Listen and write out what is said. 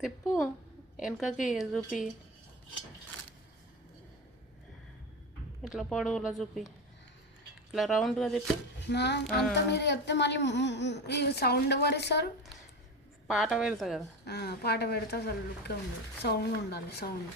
తిప్పు, వెనకకి చూపి, ఇట్లా పొడవులో చూపి, ఇట్లా రౌండ్గా తిప్పి. అంత మీరు చెప్తే మళ్ళీ ఈ సౌండ్ ఎవరు ఇస్తారు? పాట పెడతా కదా. పాట పెడితే అసలు లుక్ ఉండదు, సౌండ్ ఉండాలి, సౌండ్.